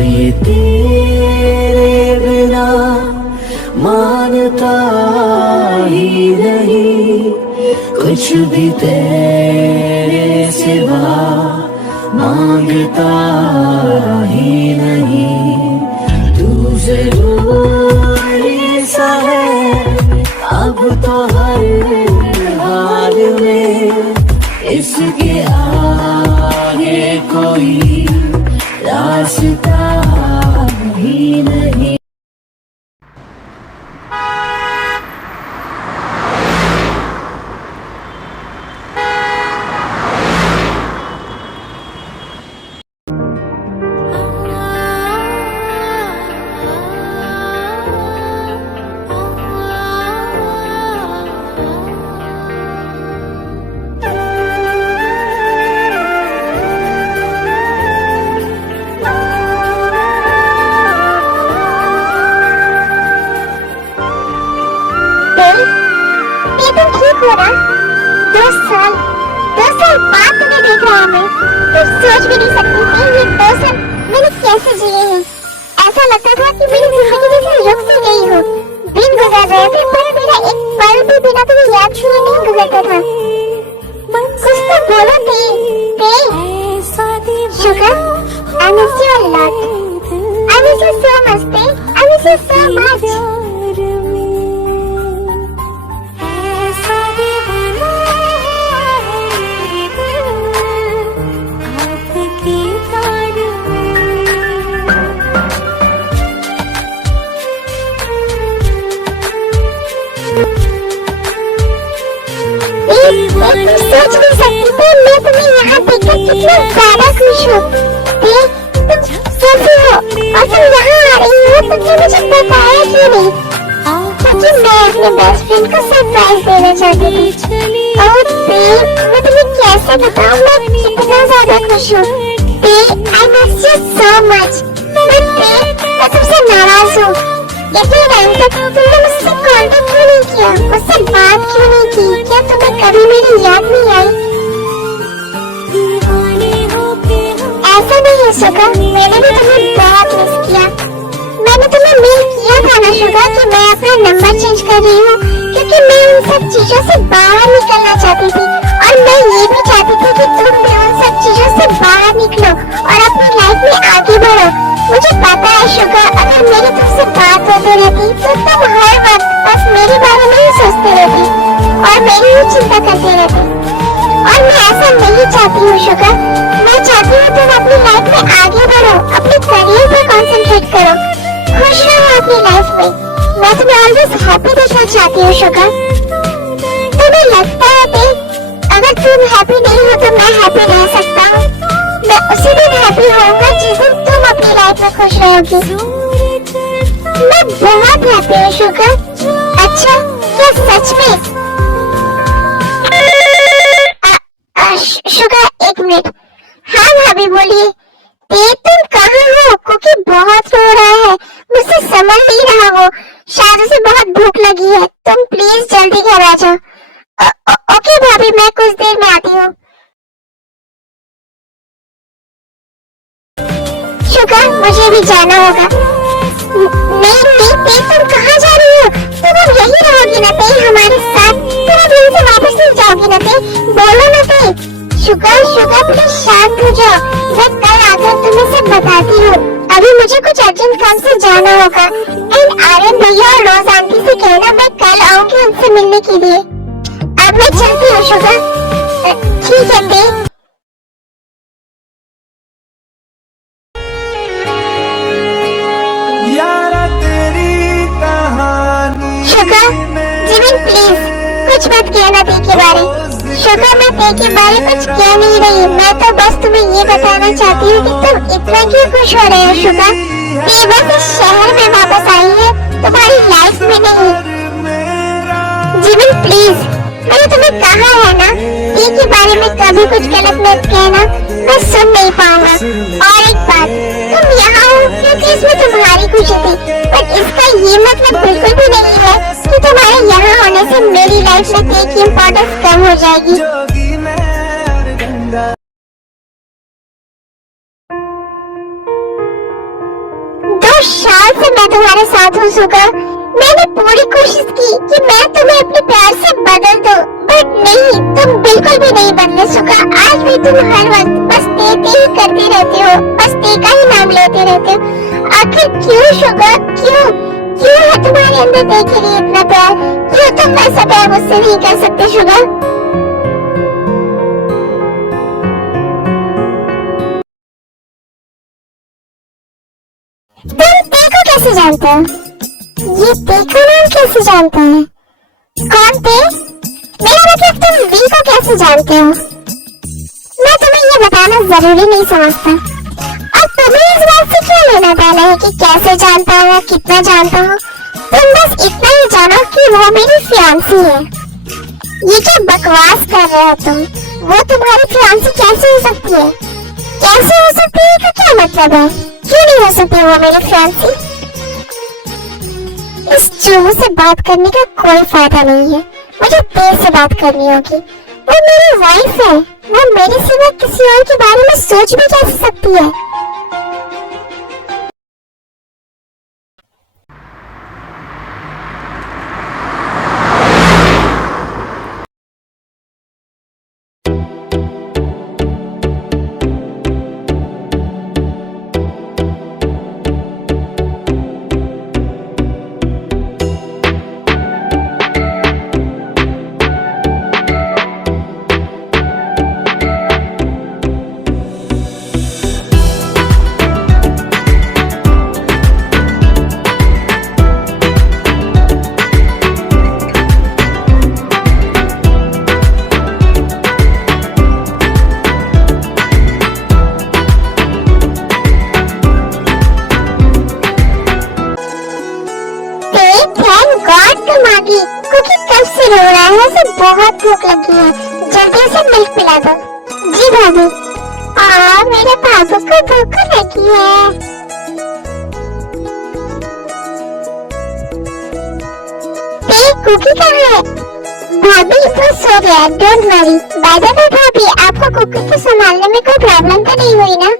ये तेरे बिना मानता ही नहीं, कुछ भी तेरे सिवा मांगता ही नहीं। तू जरूरी सा है अब तो हर हाल में, इसके आगे कोई रास्ता ही नहीं। बाद तुम्हें देख रहा मैं तो सोच भी नहीं सकती थी ये 2 साल मैंने कैसे जिए हैं। ऐसा लगता था कि मेरी जिंदगी जैसे रुक सी गई हो। दिन गुजर रहे थे पर मेरा एक पल भी बिना तुम्हें याद किए नहीं गुजरता था। कुछ तो बोलो ते sugar, I miss you a lot. I miss you so much te. I miss you so much. सोच नहीं सकती थी मैं तुम्हें यहाँ देखकर कितना ज्यादा खुश हूँ। तुम कैसी हो और तुम यहाँ आ रही हो, तुमने मुझे बताया क्यों नहीं? क्योंकि मैं अपने बेस्ट फ्रेंड को सरप्राइज देना चाहती थी। और मैं तुम्हें कैसे बताऊँ मैं कितना ज्यादा खुश हूँ। I miss you so much. मैं तुमसे नाराज हूँ। इतने टाइम तक तुमने मुझसे कांटेक्ट क्यों नहीं किया, मुझसे बात क्यों नहीं की? क्या तुम्हें कभी मेरी याद नहीं आई? ऐसा नहीं है शुगा, मैंने भी तुम्हें बहुत मिस किया। मैंने तुम्हें मेल किया था ना शुगा कि मैं अपना नंबर चेंज कर रही हूँ क्योंकि मैं उन सब चीजों से बाहर निकलना चाहती थी और मैं ये भी चाहती थी कि तुम भी उन सब चीजों से बाहर निकलो और अपनी लाइफ में आगे बढ़ो। मुझे पता है शुगर, अगर मेरी तुमसे बात होती रहती तो तुम हर वक्त बस मेरे बारे में ही सोचते रहती और मेरी ही चिंता करते रहती। और मैं ऐसा नहीं चाहती हूँ शुगर, मैं चाहती हूँ तुम अपनी लाइफ में आगे बढ़ो, अपने करियर पर कंसंट्रेट करो, खुश रहो अपनी लाइफ में। मैं तुम्हें ऑलवेज हैप्पी देखना चाहती हूँ शुगर। तुम्हें लगता है अगर तुम हैप्पी नहीं हो तो मैं हैप्पी रह सकता हूँ? मैं उसी दिन हैप्पी होऊंगा जिस दिन तुम अपनी लाइफ में खुश रहोगी। मैं बहुत हैप्पी हूँ शुगर। अच्छा, क्या सच में? शुगर एक मिनट। हाँ भाभी बोलिए। तुम कहाँ हो? कुकी बहुत रो रहा है, मुझसे समझ नहीं रहा वो, शायद उसे बहुत भूख लगी है। तुम प्लीज जल्दी घर आ जाओ। ओके भाभी, मैं कुछ देर में आती हूँ। शुगर, मुझे भी जाना होगा। नहीं, तुम कहाँ जा रही हो? तुम अब यही रहोगी ना हमारे साथ? तुम अब यहीं से वापस नहीं जाओगी ना बोलो ना शुगर प्लीज शांत हो जाओ, मैं कल आकर तुम्हें सब बताती हूँ। अभी मुझे कुछ अर्जेंट काम से जाना होगा। एंड आर्यन भैया और रोज आंटी से कहना मैं कल आऊंगी उनसे मिलने के लिए। अब मैं चलती हूँ शुगर। ठीक है शुगर। जिमिन प्लीज कुछ मत कहना के बारे। शुगर, मैं के बारे कुछ कह नहीं रही, मैं तो बस तुम्हें ये बताना चाहती हूँ कि तुम इतना क्यों खुश हो रहे हो शुगर? बस इस शहर में वापस आई है, तुम्हारी लाइफ में नहीं। जिमिन प्लीज, मैंने तुम्हें कहा है ना के बारे में कभी कुछ गलत मत कहना, मैं सुन नहीं पाऊंगा। और एक बात, तुम यहाँ हो क्योंकि इसमें तुम्हारी खुशी थी, पर इसका ये मतलब बिल्कुल भी नहीं है कि तुम्हारे यहाँ होने से मेरी लाइफ में की इम्पोर्टेंस कम हो जाएगी। साल से मैं तुम्हारे साथ हूँ सुगा। मैंने पूरी कोशिश की कि मैं तुम्हें अपने प्यार से बदल दूं, बट नहीं, तुम बिल्कुल भी नहीं बदले सुगा। आज भी तुम हर वक्त बस ते ही करते रहते हो, बस ते का ही नाम लेते रहते हो। आखिर क्यों सुगा, क्यों क्यों है तुम्हारे अंदर ते के लिए इतना प्यार? क्यों तुम वैसा प्यार मुझसे नहीं कर सकते सुगा? तुम ते को कैसे जानते हो? ये ते का नाम कैसे जानते हैं? कौन ते? मेरा मतलब तुम वी को कैसे जानते हो? मैं तुम्हें ये बताना जरूरी नहीं समझता। और तुम्हें इस बात से क्या लेना देना है कि कैसे जानता हूँ, कितना जानता हूँ? तुम बस इतना ही जानो कि वो मेरी फियांसी है। ये क्या बकवास कर रहे हो तुम? वो तुम्हारी फियांसी कैसे हो सकती है? कैसे हो सकती है का क्या मतलब है? क्यों नहीं हो सकती वो मेरी फियांसी? इस चूहे से बात करने का कोई फायदा नहीं है। मुझे तेरे से बात करनी होगी। वो मेरी वाइफ है। वो मेरे सिवा किसी और के बारे में सोच भी कैसे सकती है? रो रहा है, उसे बहुत भूख लगी है, जल्दी उसे मिल्क पिला दो। जी भाभी। मेरे बाबू को भूख लगी है। कुकी कहाँ है? भाभी वो सो गया, don't worry. By the way भाभी, आपको कुकी को संभालने में कोई प्रॉब्लम तो नहीं हुई ना?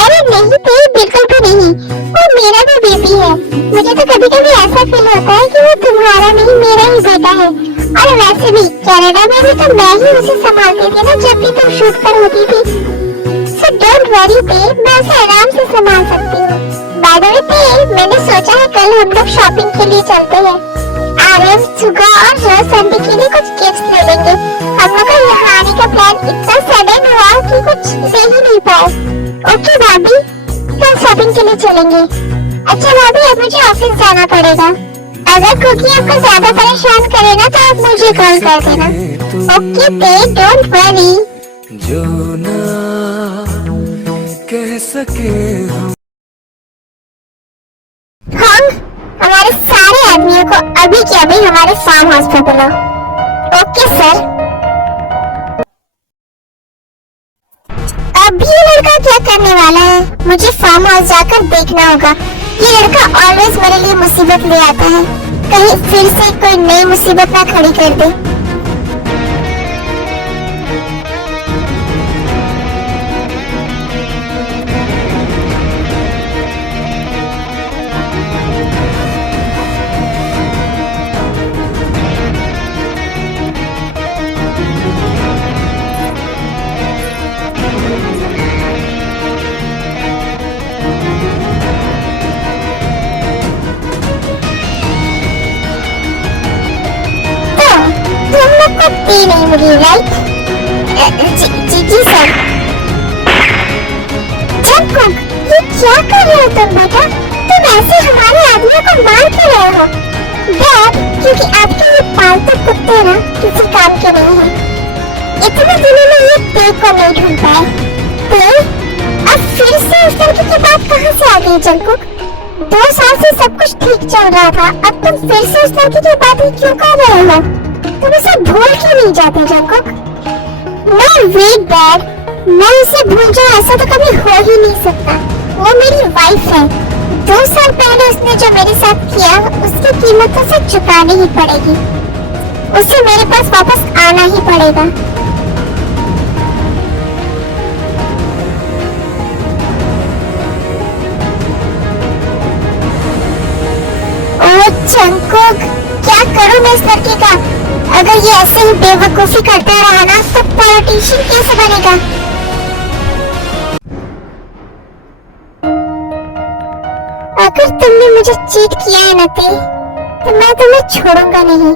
अरे नहीं ते, बिल्कुल भी नहीं। वो मेरा भी बेबी है। मुझे तो कभी कभी ऐसा फील होता है कि वो तुम्हारा नहीं मेरा ही बेटा है। और वैसे भी कनाडा में भी तो मैं ही उसे संभालती थी ना जब भी तुम शूट पर होती थी। सो डोंट वरी ते, मैं उसे आराम से संभाल सकती हूँ। बाय द वे ते, मैंने सोचा है कल हम लोग शॉपिंग के लिए चलते हैं। आर्यन, सुगा और रोज संडे के लिए कुछ गिफ्ट ले लेंगे। हम लोग का यहाँ आने का प्लान इतना सडन हुआ कि कुछ दे ही नहीं पाए। ओके भाभी, कल शॉपिंग के लिए चलेंगे। अच्छा भाभी, अब मुझे ऑफिस जाना पड़ेगा। अगर कुकी आपको ज्यादा परेशान करे ना तो आप मुझे कॉल कर देना। ओके ते, डोंट वरी। जो ना कह सके हम हमारे सारे आदमियों को अभी के अभी हमारे फार्म हाउस पर बुलाओ। Okay sir. अब ये लड़का क्या करने वाला है? मुझे फार्म हाउस जाकर देखना होगा। ये लड़का ऑलवेज मेरे लिए मुसीबत ले आता है। कहीं फिर से कोई नई मुसीबत ना खड़ी कर दे। पी नहीं मिली, राइट? जी सर। जंगकुक, ये क्या कर रहे हो तुम बेटा? तुम ऐसे हमारे आदमियों को मार क्यों रहे हो? डैड, क्योंकि आपके ये पालतू कुत्ते ना किसी काम के नहीं हैं। इतने दिनों में ये ते को नहीं ढूंढ पाए। ते, अब फिर से उस लड़की की बात कहाँ से आ गई जंगकुक? 2 साल से सब कुछ ठीक चल रहा था, अब तुम फिर से उस लड़की की बात ही क्यों कर रहे हो? तुम उसे भूल क्यों नहीं जाते जंगकुक? मैं वेट डैड, मैं उसे भूल जाऊं ऐसा तो कभी हो ही नहीं सकता। वो मेरी वाइफ है। 2 साल पहले उसने जो मेरे साथ किया उसकी कीमत उसे चुकानी ही पड़ेगी। उसे मेरे पास वापस आना ही पड़ेगा। जंगकुक, क्या करूं मैं इस लड़के का? अगर ये ऐसे ही बेवकूफी करता रहा ना तो पॉलिटिशियन कैसे बनेगा? अगर तुमने मुझे चीट किया है नती, तो मैं तुम्हें छोड़ूंगा नहीं।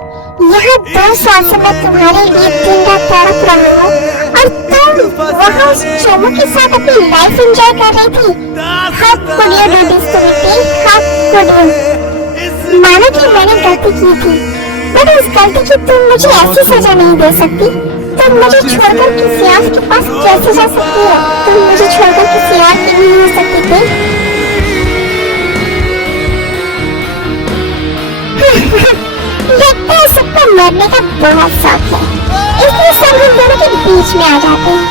यहाँ 2 साल से मैं तुम्हारे लिए दिन रात तड़प रहा हूँ और तुम वहाँ उस चोमू के साथ अपनी लाइफ एंजॉय कर रही थी। How could you do this to me? How could you? मानो कि मैंने गलती की थी, बट उस गलती की तुम मुझे ऐसी सजा नहीं दे सकती। तुम मुझे छोड़कर किसी और के पास कैसे जा सकती हो? तुम मुझे छोड़कर किसी और की नहीं हो सकती थी। लगता है सबको मरने का बहुत शौक है, इसलिए सब हम दोनों के बीच में आ जाते हैं।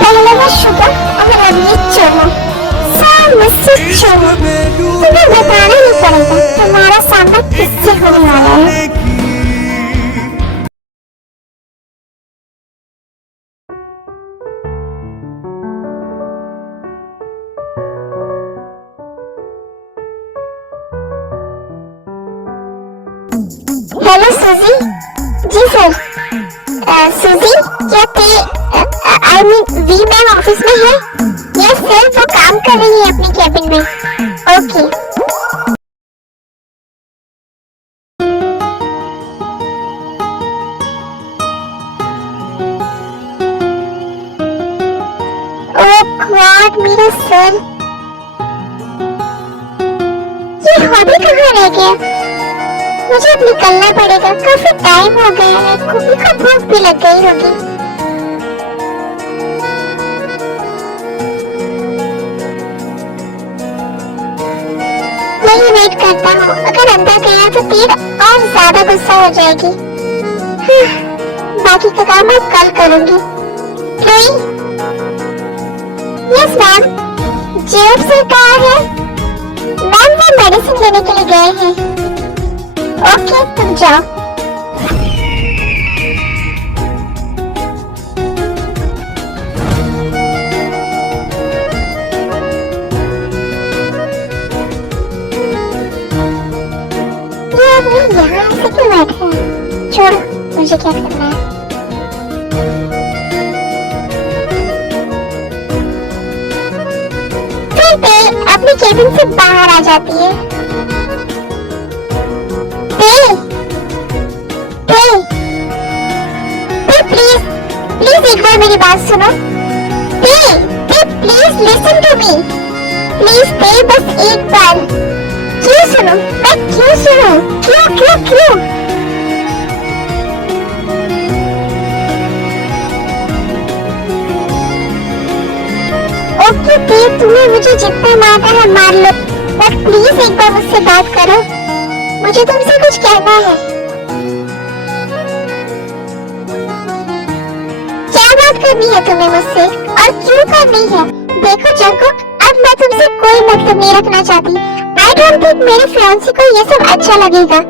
पहले वो शुगर और अब ये चोमू, सब मुझसे चोमू। तुम्हें बताना ही पड़ेगा तुम्हारा सामना किससे होने वाला है। हेलो सूजी। जी सर। सूजी, क्या I mean V ma'am office में है? यस सर, वो काम कर रही है अपने कैबिन में। ओके। ओह गॉड मेरा सर, ये हॉबी कहाँ रह गया? मुझे अब निकलना पड़ेगा, काफी टाइम हो गया है, कुकी को भूख भी लग गई होगी। मैं ही वेट करता हूँ, अगर अंदर गया तो तीर और ज्यादा गुस्सा हो जाएगी। बाकी का काम मैं कल करूंगी। Yes ma'am. जेब से कहाँ है? मैम वो मेडिसिन लेने के लिए गए हैं। ओके तुम जाओ। ये आदमी यहाँ ऐसे क्यों बैठे हैं? छोड़ो, मुझे क्या करना है। फिर पे अपनी केबिन से बाहर आ जाती है। प्लीज एक बार मेरी बात सुनो। Please listen to me. Please बस एक बार। क्यों सुनो? मैं क्यों सुनो? क्यों? ओके तुम्हें मुझे जितना मारना है मार लो, बट प्लीज एक बार मुझसे बात करो। मुझे तुमसे कुछ कहना है। करनी है तुम्हें मुझसे और क्यों करनी है? देखो जंगकुक, अब मैं तुमसे कोई मतलब नहीं रखना चाहती। आई डोंट थिंक मेरे फियांसी को ये सब अच्छा लगेगा।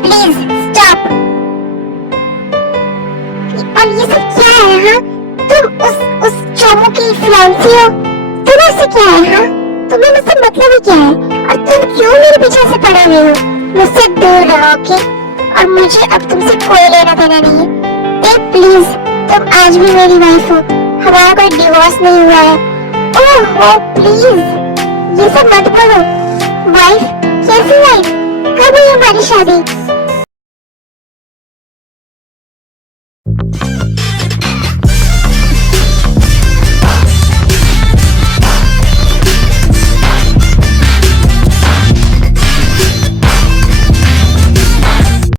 Please stop. और ये सब क्या है? हाँ, तुम उस चोमू की फियांसी हो? तुम्हें से क्या है? हाँ, तुम्हें मुझसे मतलब ही क्या है? और तुम क्यों मेरे पीछे से पड़े हुए हो? मुझसे दूर रहो, ओके? और मुझे अब तुमसे कोई लेना देना नहीं है। प्लीज, तुम आज भी मेरी वाइफ हो, हमारा कोई डिवोर्स नहीं हुआ है। ओह प्लीज ये सब मत करो। वाइफ? कैसी वाइफ? कब हुई हमारी शादी?